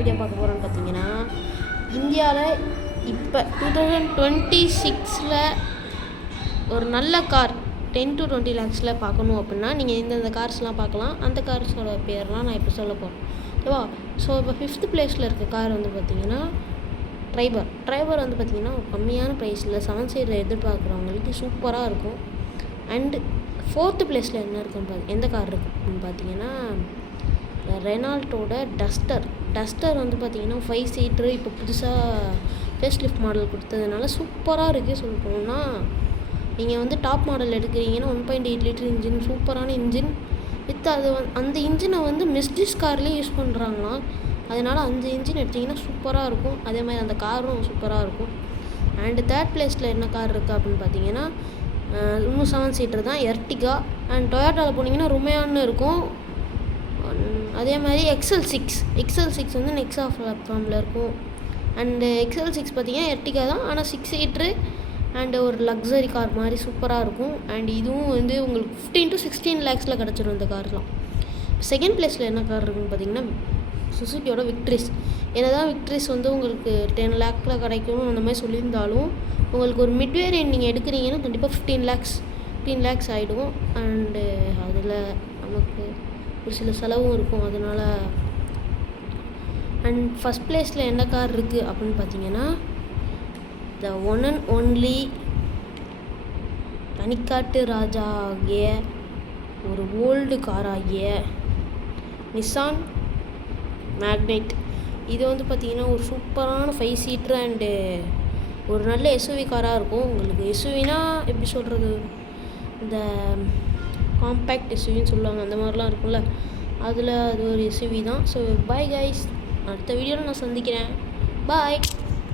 Video பார்க்க போகிறோன்னு பார்த்தீங்கன்னா, இந்தியாவில் இப்போ 2026 ஒரு நல்ல கார் 10 to 20 lakhஸில் பார்க்கணும் அப்படின்னா நீங்கள் இந்தந்த கார்ஸ்லாம் பார்க்கலாம். அந்த கார்ஸோட பேர்லாம் நான் இப்போ சொல்ல போகிறேன், ஓகேவா? ஸோ இப்போ 5th பிளேஸில் இருக்க கார் வந்து பார்த்திங்கன்னா ட்ரைவர் வந்து பார்த்திங்கன்னா கம்மியான ப்ரைஸில் 7 சீட்டர் எதிர்பார்க்குறவங்களுக்கு சூப்பராக இருக்கும். அண்டு 4th பிளேஸில் என்ன இருக்குன்னு எந்த கார் இருக்குன்னு பார்த்தீங்கன்னா, ரெனால்ட்டோட டஸ்டர் வந்து பார்த்திங்கன்னா 5 சீட்ரு இப்போ புதுசாக ஃபேஸ் லிஃப்ட் மாடல் கொடுத்ததுனால சூப்பராக இருக்குது. சொல்ல போனோம்னா நீங்கள் வந்து டாப் மாடல் எடுக்கிறீங்கன்னா 1.8 லிட்டர் இன்ஜின், சூப்பரான இன்ஜின் வித் அந்த இன்ஜினை வந்து மெர்சிடிஸ் கார்லேயே யூஸ் பண்ணுறாங்களாம். அதனால் அந்த இன்ஜின் எடுத்திங்கன்னா சூப்பராக இருக்கும். அதே மாதிரி அந்த காரும் சூப்பராக இருக்கும். அண்டு 3rd பிளேஸில் என்ன கார் இருக்குது அப்படின்னு பார்த்தீங்கன்னா, இன்னும் 7 சீட்டர் தான், எர்டிகா. அண்ட் டொயோட்டாவில் போனீங்கன்னா ருமையான்னு இருக்கும். அதே மாதிரி எக்ஸல்6 வந்து நெக்ஸா பிளாட்ஃபார்மில் இருக்கும். அண்டு எக்ஸல்6 பார்த்தீங்கன்னா எர்டிகா தான், ஆனால் 6 சீட்ரு அண்டு ஒரு லக்ஸரி கார் மாதிரி சூப்பராக இருக்கும். அண்ட் இதுவும் வந்து உங்களுக்கு 15 to 16 lakhஸில் கிடச்சிரும் இந்த கார்லாம். 2nd பிளேஸில் என்ன கார் இருக்குன்னு பார்த்தீங்கன்னா, சுசுக்கியோட விக்ட்ரிஸ். என்னதான் விக்ட்ரிஸ் வந்து உங்களுக்கு 10 lakhஸில் கிடைக்கும் அந்த மாதிரி சொல்லியிருந்தாலும், உங்களுக்கு ஒரு மிட் வேரியன்ட் நீங்கள் எடுக்கிறீங்கன்னா கண்டிப்பாக 15 lakhs ஆகிடும். அண்டு அதில் நமக்கு ஒரு சில செலவும் இருக்கும். அதனால் அண்ட் 1st பிளேஸில் என்ன கார் இருக்குது அப்படின்னு பார்த்தீங்கன்னா, த ஒன் அண்ட் ஒன்லி தனிக்காட்டு ராஜா ஆகிய ஒரு ஓல்டு கார் ஆகிய நிசான் மேக்னைட். இது வந்து பார்த்திங்கன்னா ஒரு சூப்பரான 5 சீட்ரு அண்டு ஒரு நல்ல எஸ்யூவி காராக இருக்கும். உங்களுக்கு எஸ்யூவினா எப்படி சொல்கிறது, இந்த காம்பேக்ட் எஸ்யூவின்னு சொல்லுவாங்க, அந்த மாதிரிலாம் இருக்கும்ல, அதில் அது ஒரு எஸ்யூவி தான். ஸோ பாய் கைஸ், அடுத்த வீடியோவில் நான் சந்திக்கிறேன். பாய்.